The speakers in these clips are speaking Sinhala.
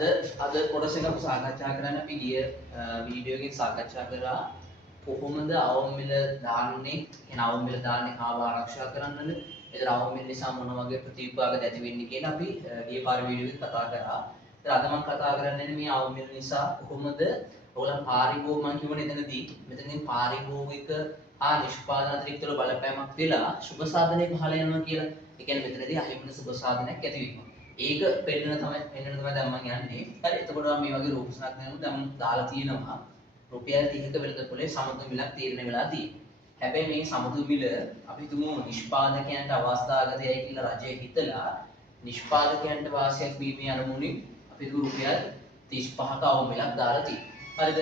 අද කොටස එක අපි සාකච්ඡා කරන්න අපි ගිය වීඩියෝ එකකින් සාකච්ඡා කරා කොහොමද අවම මිල දාන්නේ කියන අවම මිල දාන්නේ කාව ආරක්ෂා කරන්නද එතන අවම මිල නිසා මොන වගේ ප්‍රතිවිපාක ඇති වෙන්නේ කියලා අපි ගිය පාර වීඩියෝ එකේ කතා කරා. ඉතින් අද මම කතා කරන්නේ මේ අවම මිල නිසා කොහොමද ඔයගොල්ලන් පාරිභෝගික මම කියවනේ එතනදී මෙතනින් පාරිභෝගික නිෂ්පාදන අතිරික්ත වල බලපෑමක් වෙලා සුබ සාධනය පහළ යනවා කියලා. ඒ කියන්නේ මෙතනදී අහිමින සුබ සාධනයක් ඇතිවීම. ඒක පෙන්නන තමයි දැන් මම යන්නේ. හරි. එතකොට මේ වගේ රූපසනක් නේද දැන් දාලා තියෙනවා. රුපියල් 30ක වෙළඳපොලේ සමතු මිලක් තීරණය වෙලා තියෙනවා. හැබැයි මේ සමතු මිල අපි හිතමු නිෂ්පාදකයන්ට අවස්ථාගතයයි කියලා රජය හිතලා නිෂ්පාදකයන්ට වාසියක් දීමේ අරමුණින් අපි හිතමු රුපියල් 35ක අවම මිලක් දාලා තියෙනවා. හරිද?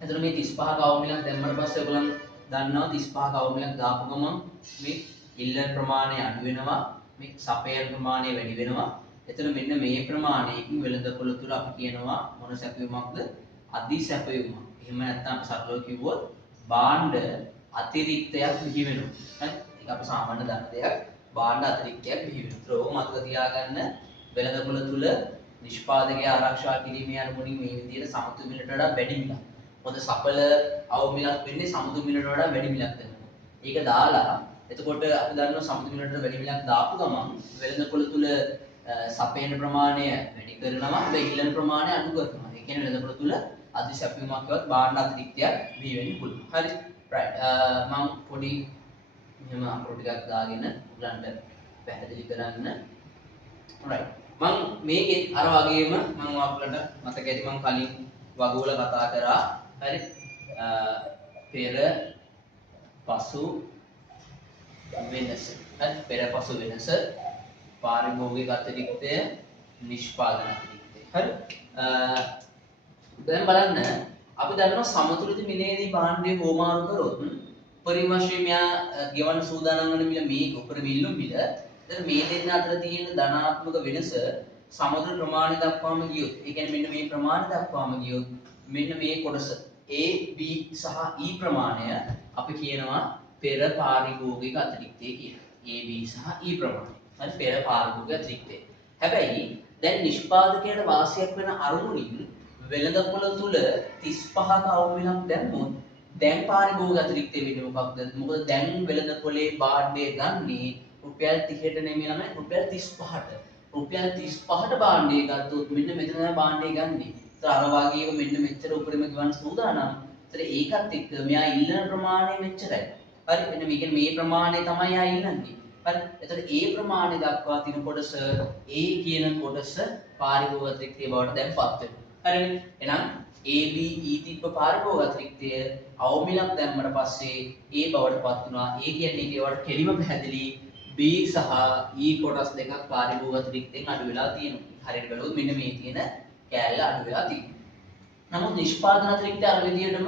එතකොට මේ 35ක අවම මිලක් දැම්මම පස්සේ ඔයගොල්ලන් දන්නවා 35ක අවම මිලක් දාපු ගමන් මේ ඉල්ලන ප්‍රමාණය අඩු වෙනවා. මේ සපයන ප්‍රමාණය වැඩි වෙනවා. එතන මෙන්න මේ ප්‍රමාණයකින් වෙළඳපොළ තුල අපි කියනවා මොන සැපයුමක්ද? අධි සැපයුමක්. එහෙම නැත්නම් සරලව කිව්වොත් භාණ්ඩ අතිරික්තයක් බිහි වෙනවා. හරි? ඒක අපි සාමාන්‍ය දන්න දෙයක්. භාණ්ඩ අතිරික්තයක් බිහි වෙනවා. ඒක මතක තියාගන්න වෙළඳපොළ තුල නිෂ්පාදකයා ආරක්ෂා කිරීමේ අරමුණින් මේ විදිහට සමතු මිලට වඩා වැඩි මිලක්. මොකද සඵල අවම මිලක් වෙන්නේ සමතු මිලට වඩා වැඩි මිලක් දෙනවා. ඒක දාලා එතකොට අපි දන්නවා සමතු මිලට වැඩි මිලක් දාපු ගමන් වෙළඳපොළ තුල සපයන ප්‍රමාණය වැඩි කරනවා හැබැයි ඉල්ලන ප්‍රමාණය අඩු කරනවා. ඒ කියන්නේ වෙළඳපොළ තුල අධි සැපයුමක් කියවත් භාණ්ඩ අතිරික්තයක් බිහි වෙන්න පුළුවන්. හරි. රයිට්. මම පොඩි මෙහෙම අකුරු ටිකක් දාගෙන උගලන්ට පැහැදිලි කරන්න. රයිට්. මම මේකේ අර වගේම මම ඔයාලට මතක ඇති මම කලින් වගවල කතා කරා. හරි. පෙර පසු වෙනස. හරි. පෙර පසු වෙනස පාරිභෝගික අතිරික්තය නිෂ්පාදන අතිරික්තය. හරි. දැන් බලන්න අපි දන්නවා සමතුලිත මිලේදී භාණ්ඩය හෝමාරු කරොත් උපරිම වශයෙන් මෙයා ගෙවන්න සූදානම් වන මිල මේක උපරිම ඉල්ලුම් මිල. එතන මේ දෙන්න අතර තියෙන ධනාත්මක වෙනස සමතුලිත ප්‍රමාණය දක්වාම ගියොත් ඒ කියන්නේ මෙන්න මේ ප්‍රමාණය දක්වාම ගියොත් මෙන්න මේ කොටස A B සහ E ප්‍රමාණය අපි කියනවා පෙර පාරිභෝගික අතිරික්තය කියලා. A B සහ E ප්‍රමාණය. හරි පෙර පාරිභෝගික අතිරික්තය. හැබැයි දැන් නිෂ්පාදකයට වාසියක් වෙන අරමුණින් වෙළඳපොළ තුල 35ක අවම මිලක් දැම්මොත් දැන් පාරිභෝගික අතිරික්තය වෙන්නේ මොකක්ද? මොකද දැන් වෙළඳපොලේ භාණ්ඩය ගන්නේ රුපියල් 30ට නෙමෙයි නම රුපියල් 35ට. රුපියල් 35ට භාණ්ඩය ගත්තොත් මෙන්න මෙතන තමයි භාණ්ඩය ගන්නෙ. ඒතර අර වගේම මෙන්න මෙච්චර උපරිම ගවන්න සූදානම්. ඒතර ඒකත් එක්ක මෙයා ඉල්ලන ප්‍රමාණය මෙච්චරයි. හරි මෙන්න මේ කියන්නේ මේ ප්‍රමාණය තමයි යා ඉල්ලන්නේ. හරි. එතකොට ඒ ප්‍රමාණය දක්වා තියෙන කොටස A කියන කොටස පාරිභෝගික අතිරික්තය බවට දැන්පත් වෙනවා. හරිනේ. එහෙනම් AB E තිබ්බ පාරිභෝගික අතිරික්තය අවම මිලක් දැම්මට පස්සේ A බවට පත් වුණා. A කියන්නේ ඒකට කෙලිම පැහැදිලි B සහ E කොටස් දෙකක් පාරිභෝගික අතිරික්තයෙන් අඩු වෙලා තියෙනවා. හරියට බලුවොත් මෙන්න මේ තියෙන කෑල්ල අඩු වෙලා තියෙනවා. නමුත් නිෂ්පාදන අතිරික්තය අර විදියටම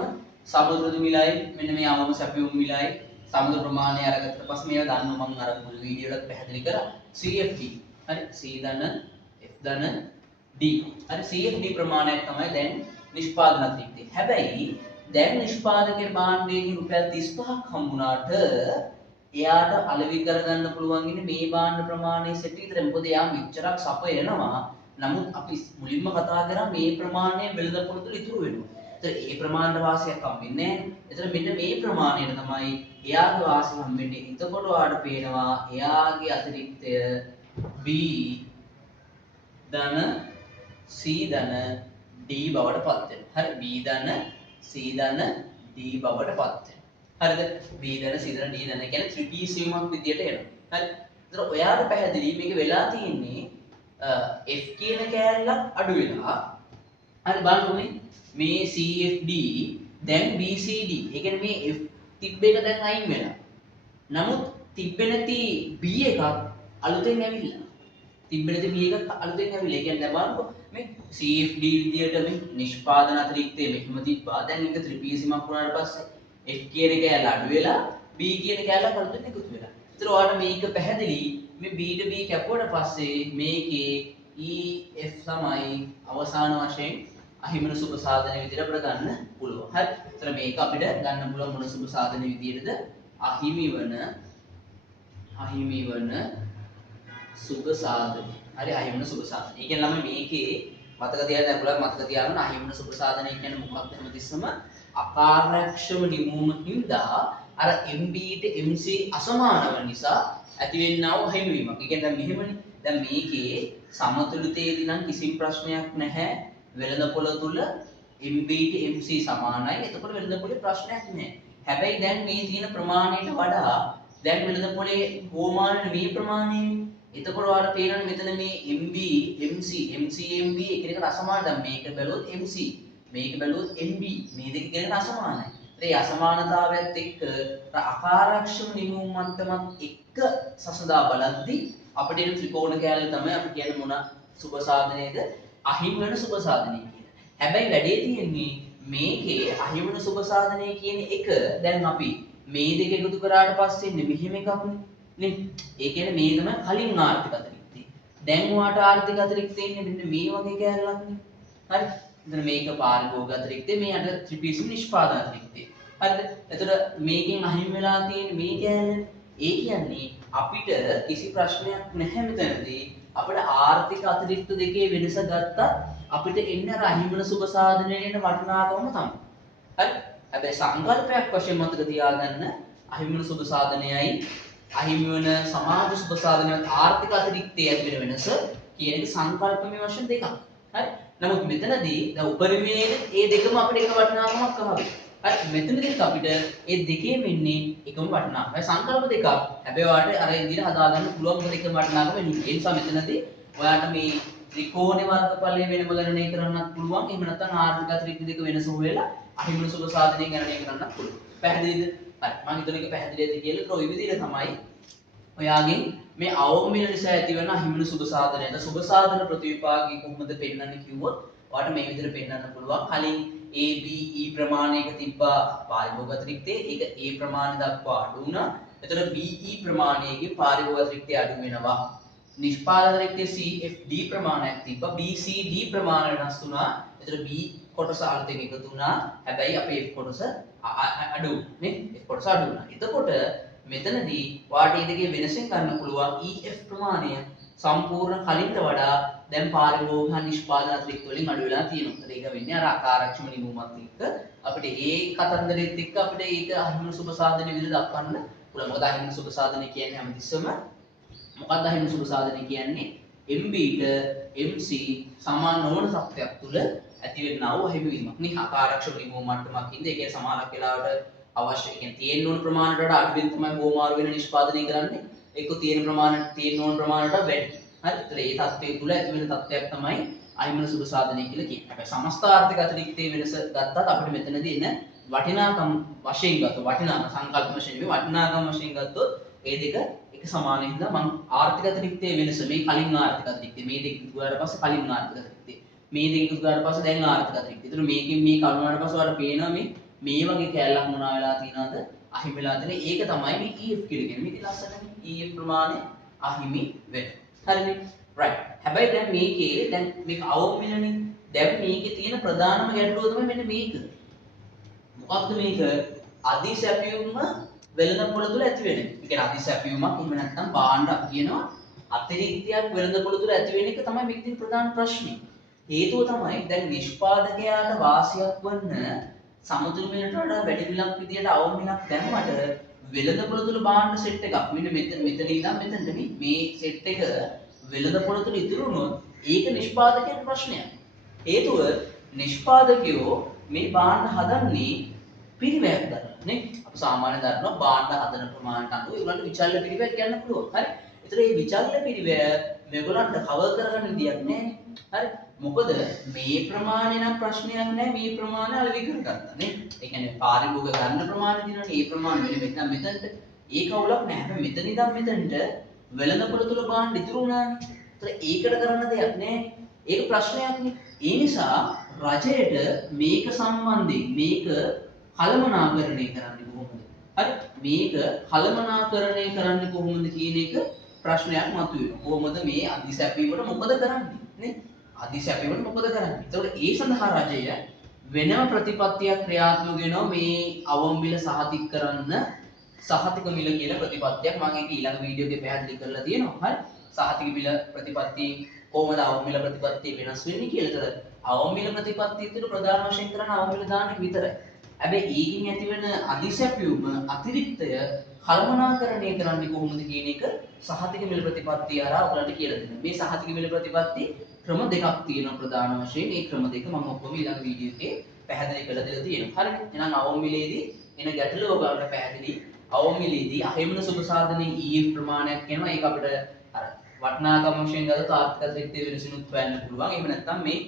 සමතුලිත මිලයි මෙන්න මේ අවම සැපයුම් මිලයි සමතුලිත ප්‍රමාණය අරගත්ත පස්සේ මේවා දන්නවා මම අර මුල් වීඩියෝ එකත් පැහැදිලි කරා CFD. හරි C ධන F ධන D. හරි CFD ප්‍රමාණයක් තමයි දැන් නිෂ්පාදන අතිරික්තය. හැබැයි දැන් නිෂ්පාදකගේ භාණ්ඩයේ රුපියල් 35ක් හම්බුණාට එයාට අලෙවි කරගන්න පුළුවන් ඉන්නේ මේ භාණ්ඩ ප්‍රමාණය සෙට් විතර. මොකද එයා මෙච්චරක් සපයනවා. නමුත් අපි මුලින්ම කතා කරා මේ ප්‍රමාණය වෙළඳපොළ තුල ඉතුරු වෙනවා. ඒතර ඒ ප්‍රමාණයට වාසියක් හම්බෙන්නේ නැහැ. ඒතර මෙන්න මේ ප්‍රමාණයට තමයි එයාගේ වාසිය හම්බෙන්නේ. එතකොට ඔයාලට පේනවා එයාගේ අතිරික්තය B ධන C ධන D බවට පත් වෙනවා. හරි B ධන C ධන D බවට පත් වෙනවා. හරිද? B ධන C ධන D ධන කියන්නේ ත්‍රිපී සීමාවක් විදියට එනවා. හරි. ඒතර ඔයාලට පැහැදිලි මේක වෙලා තියෙන්නේ F කියන කෑල්ලක් අඩු වෙලා. හරි බලන්න මේ CFD දැන් BCD. ඒ කියන්නේ මේ F තිබ්බ එක දැන් අයින් වෙලා. නමුත් තිබ්බේ නැති B එකක් අලුතෙන් ඇවිල්ලා. තිබ්බේ නැති B එකක් අලුතෙන් ඇවිල්ලා. ඒ කියන්නේ දැන් බලන්නකො මේ CFD විදියට මේ නිෂ්පාදන අතිරික්තය මෙහෙම තිබ්බා. දැන් ඒක ත්‍රිපී සීමාවක් වුණාට පස්සේ F කියන කෑල්ල අඩු වෙලා B කියන කෑල්ල අලුතෙන් එකතු වෙලා. ඒතර ඔයාලට මේක පැහැදිලි මේ B ට B කැපුවට පස්සේ මේකේ EF තමයි අවසාන වශයෙන් අහිමින සුබ සාධන විදිහට අපිට ගන්න පුළුවන්. හරි. ඒතර මේක අපිට ගන්න පුළුවන් මොන සුබ සාධන විදිහටද? අහිමි වන සුබ සාධන. හරි අහිමින සුබ සාධන. ඒ කියන්නේ ළමයි මේකේ මතක තියාගන්න අපලා මතක තියාගන්න අහිමිවන සුබ සාධනය කියන්නේ මොකක්ද හැමතිස්සම අකාර්යක්ෂම නිමූම හින්දා අර MB ට MC අසමාන වන නිසා ඇතිවෙන්නා වූ අහිමිවීමක්. ඒ කියන්නේ දැන් මෙහෙමනේ. දැන් මේකේ සමතුලිතයේදී නම් කිසිම ප්‍රශ්නයක් නැහැ. වෙළඳපොළ තුල MB ට MC සමානයි. එතකොට වෙළඳපොළේ ප්‍රශ්නයක් නැහැ. හැබැයි දැන් මේ තියෙන ප්‍රමාණයට වඩා දැන් වෙළඳපොළේ හෝමාන මේ ප්‍රමාණයනේ. එතකොට ඔයාලට පේනවනේ මෙතන මේ MB MC MB එකිනෙකට අසමානයි. දැන් මේක බැලුවොත් MC මේක බැලුවොත් MB මේ දෙක එකිනෙකට අසමානයි. ඒ අසමානතාවයත් එක්ක අකාර්යක්ෂම නිමූම මට්ටමත් එක්ක සසඳා බලද්දී අපිට එන ත්‍රිකෝණ කැලේ තමයි අපි කියන්නේ මොන සුබ සාධනයේද අහිමි වෙන සුබ සාධනය කියලා. හැබැයි වැඩේ තියෙන්නේ මේකේ අහිමි වෙන සුබ සාධනය කියන එක දැන් අපි මේ දෙක එකතු කරාට පස්සේ මෙහෙම එකක්නේ නේ. ඒ කියන්නේ මේ තමයි කලින් ආර්ථික අතිරික්තය. දැන් ඔයාට ආර්ථික අතිරික්තය ඉන්නේ මෙන්න මේ වගේ කැලලක්නේ. හරි. එතන මේක පාරිභෝගික අතිරික්තය මේ අර ත්‍රිපිසි නිෂ්පාදන අතිරික්තය. හරිද? එතකොට මේකෙන් අහිමි වෙලා තියෙන මේ කැලේ ඒ කියන්නේ අපිට කිසි ප්‍රශ්නයක් නැහැ මෙතනදී. අපිට ආර්ථික අතිරික්ත දෙකේ වෙනස ගත්තත් අපිට එන්න අර අහිමි වෙන සුබ සාධනයේ එන වටිනාකම තමයි. හරි? හැබැයි සංකල්පයක් වශයෙන් මතක තියාගන්න අහිමි වෙන සුබ සාධනයයි අහිමි වෙන සමාජ සුබ සාධනයත් ආර්ථික අතිරික්තයේ ඇති වෙන වෙනස කියන එක සංකල්පමය වශයෙන් දෙකක්. හරි? නමුත් මෙතනදී දැන් උපරිමයේ මේ දෙකම අපිට එක වටිනාකමක් අහවි. හරි? මෙතනදී අපිට මේ දෙකේම ඉන්නේ එකම වටිනාකම. සංකල්ප දෙකක්. හැබැයි ඔයාලට අර විදිහට හදාගන්න පුළුවන් මොකද එකම වටිනාකම එන්නේ. ඒ නිසා මෙතනදී ඔයාලට මේ ත්‍රිකෝණේ වර්ගඵලය වෙනම ගණනය කරන්නත් පුළුවන්. එහෙම නැත්නම් ආර්ථික අතිරික්ත දෙක වෙනස හොයලා අහිමි සුබ සාධනය ගණනය කරන්නත් පුළුවන්. පැහැදිලිද? හරි. මම හිතන එක පැහැදිලිද කියලා ඔය විදිහට තමයි ඔයාගෙන් මේ අවම මිල නිසා ඇතිවන අහිමි සුබ සාධනයද සුබ සාධන ප්‍රතිවිපාකී කොහොමද පෙන්වන්නේ කිව්වොත් ඔයාලට මේ විදිහට පෙන්වන්න පුළුවන්. කලින් ABE ප්‍රමාණයක තිබ්බා පාරිභෝගික අතිරික්තය. ඒක A ප්‍රමාණය දක්වා අඩු වුණා. එතකොට BE ප්‍රමාණයේගේ පාරිභෝගික අතිරික්තය අඩු වෙනවා. නිෂ්පාදන අතිරික්තයේ CFD ප්‍රමාණයක් තිබ්බා. BCD ප්‍රමාණය වෙනස් වුණා. එතකොට B කොටස අලුතෙන් එකතු වුණා. හැබැයි අපේ F කොටස අඩු නේ. F කොටස අඩු වුණා. එතකොට මෙතනදී ඔයාලට මේ දෙකේ වෙනසෙන් ගන්න පුළුවන් EF ප්‍රමාණය සම්පූර්ණ කලින්ට වඩා දැන් පාරිභෝගික නිෂ්පාදන අතිරික්ත වලින් අඩු වෙලා තියෙනවා. ඒක වෙන්නේ අර ආකාරක්ෂම නිමූමත් එක්ක අපිට ඒ කතන්දරෙත් එක්ක අපිට ඒක අහිමි සුබ සාධන විදිහට දක්වන්න පුළුවන්. මොකද අහිමි සුබ සාධන කියන්නේ හැමතිස්සම මොකක්ද අහිමි සුබ සාධන කියන්නේ MB ට MC සමාන නොවන තත්ත්වයක් තුල ඇති වෙනා වූ අහිමි වීමක්. නේ ආකාරක්ෂම නිමූම මට්ටමක් ඉඳ ඒකේ සමානක් වෙලාවට අවශ්‍ය කියන්නේ තියෙන ඕන ප්‍රමාණයට වඩා අඩු වෙන තමයි හෝමාරු වෙන නිෂ්පාදනය කරන්නේ. ඒක තියෙන ඕන ප්‍රමාණයට වැඩි. හරි. ඒතර ඒ තත්ත්වයේ තුල ඇති වෙන තත්ත්වයක් තමයි අහිමි සුබ සාධනය කියලා කියන්නේ. හැබැයි සමස්ත ආර්ථික අතිරික්තයේ වෙනස ගත්තත් අපිට මෙතනදී එන වටිනාකම් වශයෙන් ගත්තොත් වටිනාකම් සංකල්ප වශයෙන් නෙවෙයි වටිනාකම් වශයෙන් ගත්තොත් ඒ දෙක එක සමාන හින්දා මම ආර්ථික අතිරික්තයේ වෙනස මේ කලින් ආර්ථික අතිරික්තය මේ දෙක එකතු කරාට පස්සේ කලින් ආර්ථික අතිරික්තය මේ දෙක එකතු කරාට පස්සේ දැන් ආර්ථික අතිරික්තය. ඒතර මේකෙන් මේ කරුණාට පස්සේ ඔයාලට පේනවා මේ වගේ කැලලක් මොනවා වෙලා තියෙනවද අහිමි වෙලා තියෙන ඒක තමයි මේ EF කියලා කියන්නේ. මේක ලස්සනනේ EF ප්‍රමාණය අහිමි වෙන. හරිනේ? right. හැබැයි දැන් මේකේ දැන් මේක අවම මිලනේ. දැන් මේකේ තියෙන ප්‍රධානම ගැටලුව තමයි මෙන්න මේක. මොකක්ද මේක? අධිසැපියුම වෙළඳපොළ තුල ඇති වෙන එක. ඒ කියන්නේ අධිසැපියුමක් එහෙම නැත්නම් භාණ්ඩ අපි කියනවා අතිරික්තයක් වෙළඳපොළ තුල ඇති වෙන එක තමයි මේකේ තියෙන ප්‍රධාන ප්‍රශ්නේ. හේතුව තමයි දැන් නිෂ්පාදකයාට වාසියක් වන්න සමතුල මිලට වඩා වැඩි මිලක් විදියට අවම මිලක් දැම්මට වෙළඳපොළ තුල භාණ්ඩ සෙට් එකක් මෙන්න මෙතන ඉඳන් මෙතනට මේ සෙට් එක වෙළඳපොළ තුල ඉතුරු වුණොත් ඒක නිෂ්පාදකයන්ට ප්‍රශ්නයක්. හේතුව නිෂ්පාදකයෝ මේ භාණ්ඩ හදන්නේ පිරිවැයක් දරලා නේ. අපි සාමාන්‍ය දරනවා භාණ්ඩ හදන ප්‍රමාණයට අනුව ඒගොල්ලන්ට විචල්්‍ය පිරිවැයක් ගන්න පුළුවන්. හරි. ඒතර මේ විචල්්‍ය පිරිවැය මේගොල්ලන්ට කවර් කරගන්න විදියක් නැහැ. හරි. මොකද මේ ප්‍රමාණය නම් ප්‍රශ්නයක් නැහැ මේ ප්‍රමාණය අලෙවි කරගත්තා නේ. ඒ කියන්නේ පාරිභෝගික ගන්න ප්‍රමාණය දිනවනේ ඒ ප්‍රමාණය මෙතන මෙතනට ඒක අවුලක් නැහැ. හැබැයි මෙතන ඉඳන් මෙතනට වෙළඳපොළ තුල භාණ්ඩ ඉතුරු වුණානේ. ඒතර ඒකට කරන්න දෙයක් නැහැ. ඒක ප්‍රශ්නයක් නේ. ඒ නිසා රජයට මේක සම්බන්ධයෙන් මේක කළමනාකරණය කරන්නේ කොහොමද? හරි. මේක කළමනාකරණය කරන්නේ කොහොමද කියන එක ප්‍රශ්නයක් මතුවෙනවා. කොහොමද මේ අධිසැපීමට මොකද කරන්නේ නේ? අධිසැපීමට මොකද කරන්නේ? ඒතකොට ඒ සඳහා රජය වෙනම ප්‍රතිපත්තියක් ක්‍රියාත්මක වෙනවා මේ අවම මිල සහතික කරන්න සහතික මිල කියන ප්‍රතිපත්තියක් මම ඒක ඊළඟ වීඩියෝ එකේ පැහැදිලි කරලා තියෙනවා. හරි. සහතික මිල ප්‍රතිපත්තිය කොහොමද අවම මිල ප්‍රතිපත්තිය වෙනස් වෙන්නේ කියලා. ඒතර අවම මිල ප්‍රතිපත්තිය තුළ ප්‍රධාන වශයෙන් කරන්නේ අවම මිල දාන එක විතරයි. හැබැයි ඊකින් ඇතිවන අධිසැපියුම අතිරික්තය කළමනාකරණය කරන්නේ කොහොමද කියන එක සහතික මිල ප්‍රතිපත්තිය හරහා ඔයගලන්ට කියලා දෙනවා. මේ සහතික මිල ප්‍රතිපත්ති ක්‍රම දෙකක් තියෙනවා ප්‍රධාන වශයෙන්. මේ ක්‍රම දෙක මම ඔක්කොම ඊළඟ වීඩියෝ එකේ පැහැදිලි කරලා දෙලා තියෙනවා. හරිනේ. එහෙනම් අවම මිලේදී එන ගැටලුව ඔයගලන්ට පැහැදිලි. අවම මිලේදී අහිමන සුබ සාධනයේ EF ප්‍රමාණයක් එනවා. ඒක අපිට අර වටිනාකම වශයෙන් ගත්තොත් ආර්ථික අතිරික්තය වෙනසිනුත් හොයන්න පුළුවන්. එහෙම නැත්නම් මේ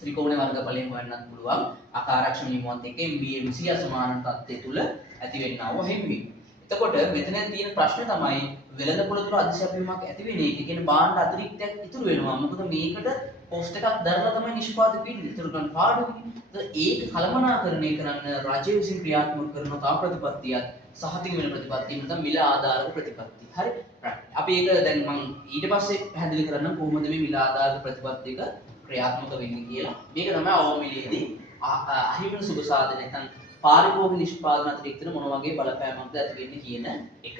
ත්‍රිකෝණ වර්ගඵලයෙන් හොයන්නත් පුළුවන්. ආකාරක්ෂම නියමුවත් එක්ක MBMC අසමාන තත්ත්වය තුල ඇතිවෙනා වූ හිමිවීම. එතකොට මෙතන තියෙන ප්‍රශ්නේ තමයි වෙළඳපොළ තුල අධිශප්පීමක් ඇති වෙන එක. ඒ කියන්නේ භාණ්ඩ අතිරික්තයක් ඉතුරු වෙනවා. මොකද මේකට කොස්ට් එකක් දරලා තමයි නිෂ්පාදක වෙන්නේ. ඉතුරු කරන පාඩුවේ. ඒක කළමනාකරණය කරන්න රජය විසින් ක්‍රියාත්මක කරන තා ප්‍රතිපත්තියක් සහතික වෙන ප්‍රතිපත්තිය නැත්නම් මිල ආධාරක ප්‍රතිපත්තිය. හරි. අපි ඒක දැන් මම ඊට පස්සේ පැහැදිලි කරන්න කොහොමද මේ මිල ආධාරක ප්‍රතිපත්තියක ක්‍රියාත්මක වෙන්නේ කියලා. මේක තමයි අවම මිලේදී අහිමි සුබ සාධන නැත්නම් පාරිභෝගික නිෂ්පාදන අතර එක්තන මොන වගේ බලපෑමක්ද ඇති වෙන්නේ කියන එක.